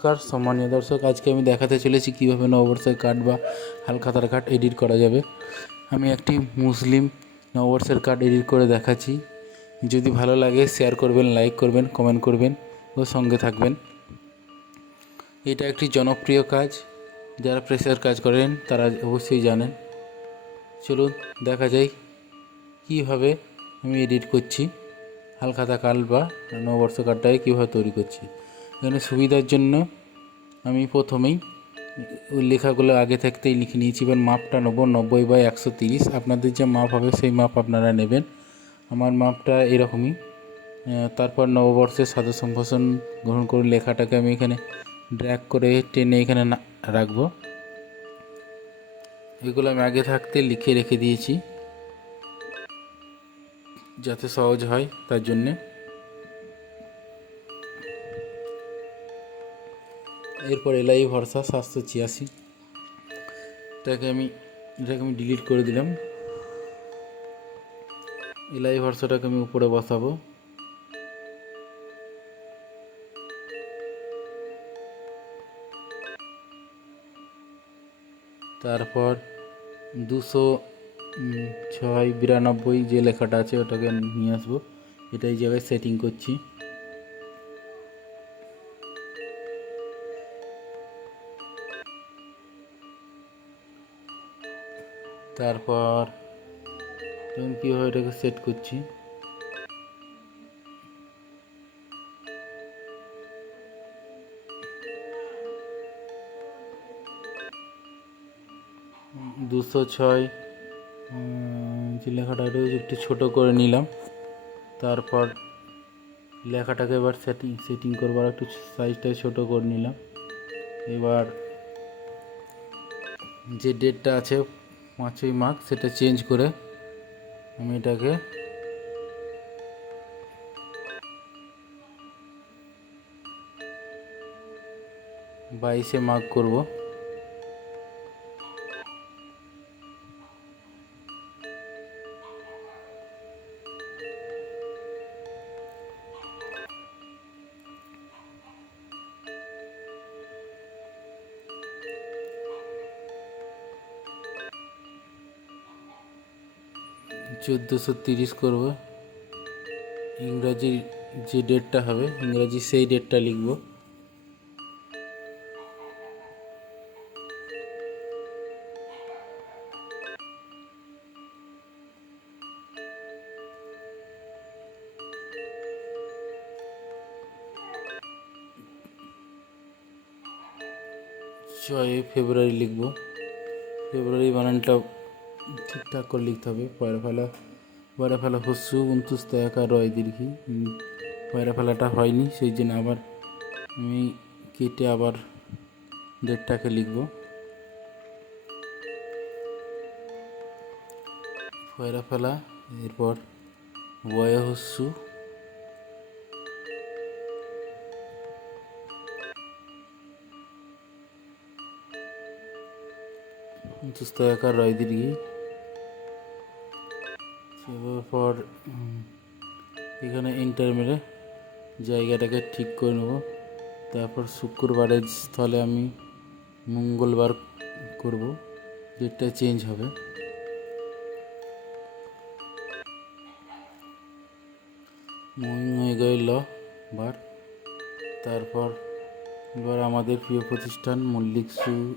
নমস্কার, সম্মানীয় দর্শক, আজকে আমি দেখাতে চলেছি কীভাবে নববর্ষের কার্ড বা হালখাতার কার্ড এডিট করা যাবে। আমি একটি মুসলিম নববর্ষের কার্ড এডিট করে দেখাচ্ছি। যদি ভালো লাগে শেয়ার করবেন লাইক করবেন কমেন্ট করবেন ও সঙ্গে থাকবেন। এটা একটি জনপ্রিয় কাজ। যারা প্রেসার কাজ করেন, তারা অবশ্যই জানেন। চলুন, দেখা যায় কীভাবে আমি এডিট করছি। হালখাতা কার্ড বা নববর্ষ কার্ডটাকে কীভাবে তৈরি করছি। এখানে সুবিধার জন্য আমি প্রথমেই ওই লেখাগুলো আগে থাকতেই লিখে নিয়েছি, এবার মাপটা নেব নব্বই বাই একশো তিরিশ। আপনাদের যে মাপ হবে সেই মাপ আপনারা নেবেন। আমার মাপটা এরকমই। তারপর নববর্ষের সাদা সম্ভাষণ গ্রহণ করে লেখাটাকে আমি এখানে ড্র্যাগ করে টেনে এখানে রাখব। এগুলো আমি আগে থাকতে লিখে রেখে দিয়েছি। যাতে সহজ হয় তার জন্যে। এরপর এলাই ভরসা সাতশো ছিয়াশি। এটাকে আমি এটাকে আমি ডিলিট করে দিলাম। এলাই ভরসাটাকে আমি উপরে বসাবো। তারপর দুশো ছয়, বিরানব্বই যে লেখাটা আছে, ওটাকে নিয়ে আসব। এটাই জায়গায় সেটিং করছি। তারপর দেখুন কীভাবে এটাকে সেট করছি। দুশো ছয় যে লেখাটা এটা একটু ছোটো করে নিলাম। তারপর লেখাটাকে এবার সেটিং সেটিং করবার একটু সাইজটা ছোটো করে নিলাম। এবার যে ডেটটা আছে পাঁচই মার্ক সেটা চেঞ্জ করে আমি এটাকে বাইশে মার্ক করব। চোদ্দোশো তিরিশ করব। ইংরাজির যে ডেটটা হবে, ইংরাজি সেই ডেটটা লিখব। ছয় ফেব্রুয়ারি লিখব। ফেব্রুয়ারি বানানটা ঠিকঠাক করে লিখতে হবে। পয়রা ফেলা পয়রা ফেলা হস্যু উনত্রিশ একা রয় দীর্ঘি। পয়রা ফেলাটা হয়নি, সেই জন্য আবার আমি কেটে আবার ডেটটাকে লিখব। পয়রা ফেলা, এরপর বয় হস্যু উনত্রিশ একা রয় দীর্ঘি? পর এখানে এন্টার মেরে জায়গাটাকে ঠিক করে নেব। তারপর শুক্রবারের স্থলে আমি মঙ্গলবার করব ডেটটা চেঞ্জ হবে। মর্নিং হয়ে গেল বার। তারপর, এবার আমাদের প্রিয় প্রতিষ্ঠান মল্লিক সু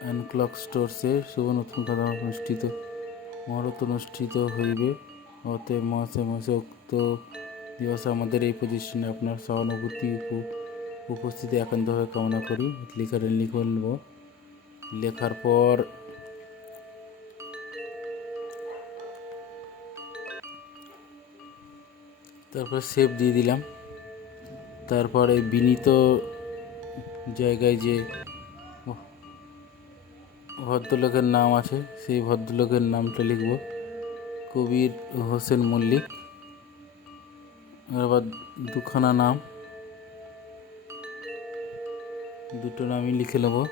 অ্যান্ড ক্লক স্টোরসের শুভ নতুন কথা অনুষ্ঠিত। মহরত অনুষ্ঠিত হইবে। অতএব মাসে মাসে উক্ত দিবসে আমাদের এই প্রতিষ্ঠানে আপনার সহানুভূতি উপ- উপস্থিতি একান্তভাবে কামনা করি। লেখার লিখে নেব লেখার পর তারপর সেভ দিয়ে দিলাম। তারপরে বিনীত জায়গায় যে ভদ্রলোকের নাম আছে, সেই ভদ্রলোকের নামটা লিখব। কবির হোসেন মল্লিক। আবার দুখানা নাম। দুটো নামই লিখে নেব।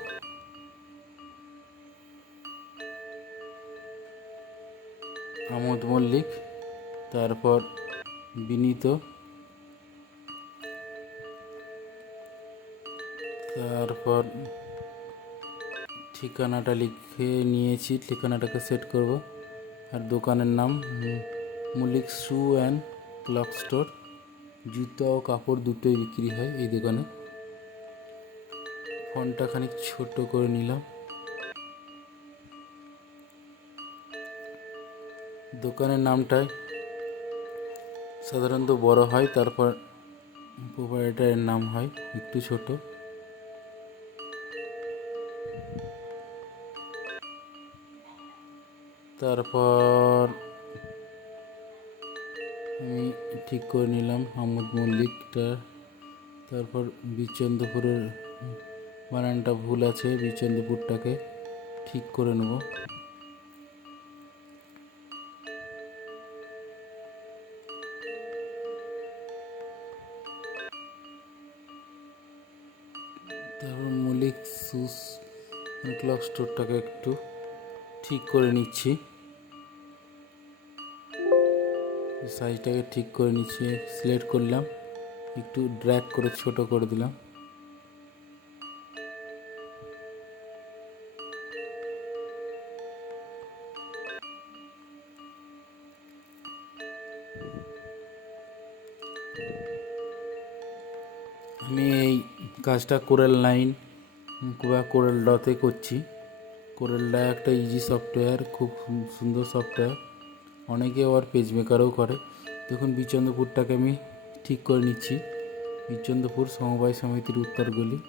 আমোদ মল্লিক, তারপর বিনীত। তারপর ঠিকানাটা লিখে নিয়েছি, ঠিকানাটাকে সেট করব। আর দোকানের নাম Mallick shoe and clock store. জুতো ও কাপড় দুটোই বিক্রি হয় এই দোকানে। ফোনটা খানিক ছোট করে নিলাম। দোকানের নামটায় সাধারণত বড় হয়, তারপর প্রোপাইটারের নাম হয়, একটু ছোট। তারপর আমি ঠিক করে নিলাম আহমদ মল্লিকটা। তারপর বিচন্দ্রপুরের বানানটা ভুল আছে, বিচন্দ্রপুরটাকে ঠিক করে নেব। তারপর মল্লিক সুস ক্লক স্টোরটাকে একটু ঠিক করে নিচ্ছি। সাইজটাকে ঠিক করে নিচ্ছি সিলেক্ট করলাম, একটু ড্র্যাগ করে ছোট করে দিলাম। আমি এই কাজটা কোরাল লাইন বা কোরাল ডতে করছি। কোরাল কোরালটা একটা ইজি সফটওয়্যার খুব সুন্দর সফটওয়্যার অনেকে আবার পেজ মেকারও করে। দেখুন, বিচন্দ্রপুরটাকে আমি ঠিক করে নিচ্ছি। বিচন্দ্রপুর সমবায় সমিতির উত্তর গলি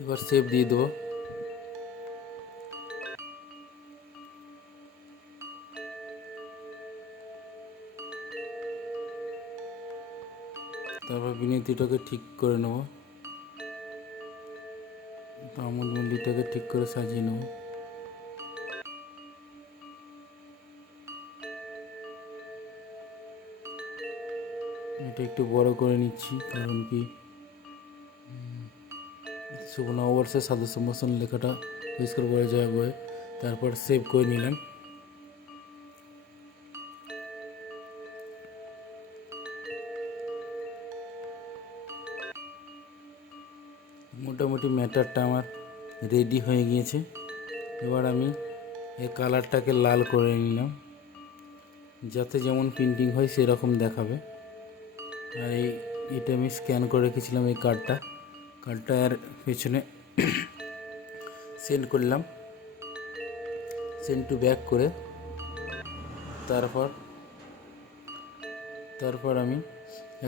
এবার সেভ দিয়ে দেবো। তারপর বিনীতিটাকে ঠিক করে নেব। আমুল মল্লিটাকে ঠিক করে সাজিয়ে নেব। এটা একটু বড় করে নিচ্ছি, কারণ কি শুভ নববর্ষের সাধু সম্ভাষণ লেখাটা পরিষ্কার বোঝা যায় বই তারপর সেভ করে নিলাম। মোটামুটি ম্যাটারটা আমার রেডি হয়ে গিয়েছে। এবার আমি এই কালারটাকে লাল করে নিলাম, যাতে যেমন প্রিন্টিং হয় সেরকম দেখাবে। আর এই এটা আমি স্ক্যান করে রেখেছিলাম এই কার্ডটা কার্ডটা আর পেছনে সেন্ড করলাম। সেন্ড টু ব্যাক করে। তারপর তারপর আমি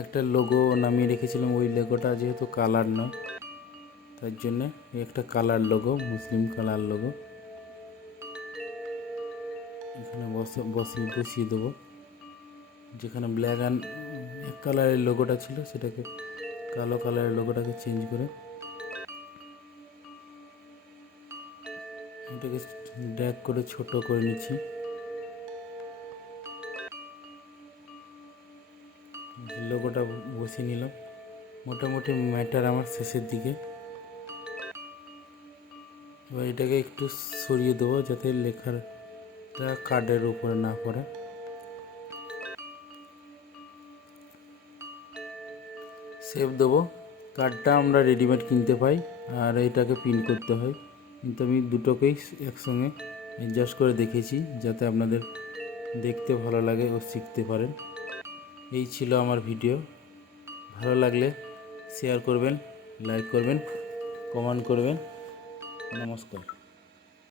একটা লোগো নামিয়ে রেখেছিলাম। ওই লোগোটা যেহেতু কালার নয়, তার জন্যে একটা কালার লোগো মুসলিম কালার লোগো এখানে বসে বসিয়ে বসিয়ে দেবো। যেখানে ব্ল্যাক অ্যান্ড এক কালারের লোগোটা ছিল, সেটাকে কালো কালারের লোগোটাকে চেঞ্জ করে এটাকে ড্র্যাগ করে ছোট করে নিচ্ছি। লোগোটা বসিয়ে নিলাম। মোটামুটি ম্যাটার আমার শেষের দিকে। এবার এটাকে একটু সরিয়ে দেবো যাতে লেখাটা কার্ডের উপরে না পড়ে। সেভ দেবো। কার্ডটা আমরা রেডিমেড কিনতে পাই, আর এটাকে প্রিন্ট করতে হয়। কিন্তু আমি দুটোকেই একসঙ্গে অ্যাডজাস্ট করে দেখেছি, যাতে আপনাদের দেখতে ভালো লাগে ও শিখতে পারেন। এই ছিল আমার ভিডিও ভালো লাগলে শেয়ার করবেন লাইক করবেন কমেন্ট করবেন। নমস্কার।